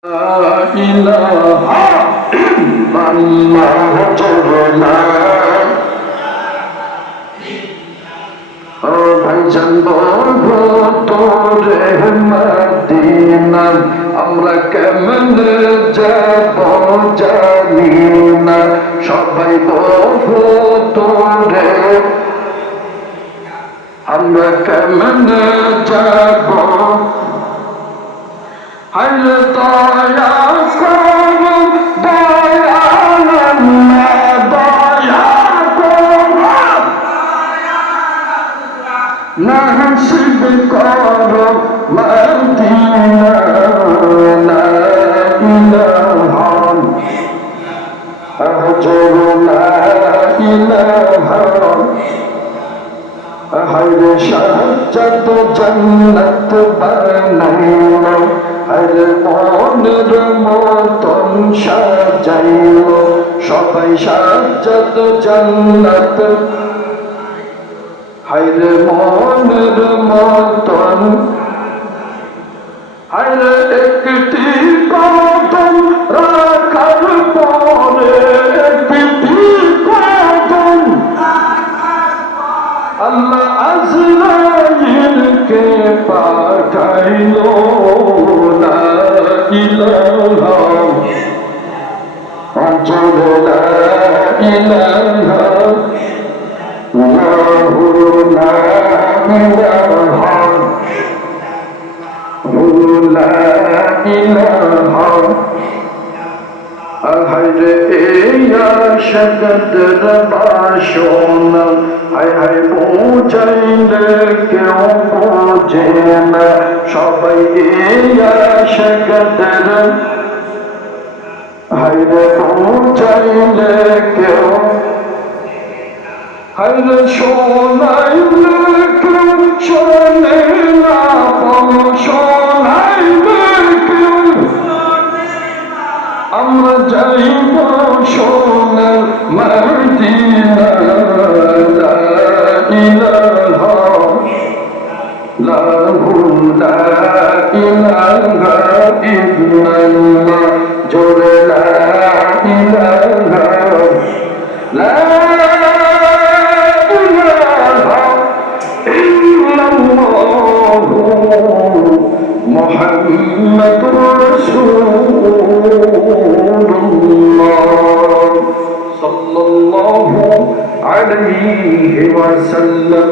ইলাহা ও ভাইজান বলবো তোরে মদিনা আমরা কেমনে যাব জানি না সবাই বলবো তোরে আমরা কেমনে যাব হায় দয়া করো দয়াল দয়া করো নাসিব করো মদিনা লা ইলাহা লা ইলাহা হায়রে সাজ্জাদ জান্নাত বানাইলো হায়রে মনের মতন সাজাইলো সবাই সাজ্জাদ জান্নাত হায়রে মনের মতন হায়রে একটি কদম রাখার পরে একটি কদম আল্লাহ আজরাইলকে পাঠাইলো লা ইলাহা লা ইলাহা ওয়াহু লা ইলাহা লা ইলাহা হায়রে আশাকদের বাসনা হায় হায় বোঝাইলে কেউ বোঝে না সবাই আশাকদের হায়রে বোঝাইলে কেউ হায়রে শোনাইলে কেউ শোনে না শোনাইলে কেউ আমরা যাইব সোনার মদিনা লা ইলাহা লাহু লা ইলাহা ইল্লাল্লাহ জোরে লা ইলাহা লা ইলাহা ইল্লাল্লাহ মুহাম্মাদুর রাসূলুল্লাহ সাল্লাল্লাহু আলাইহি ওয়াসাল্লাম।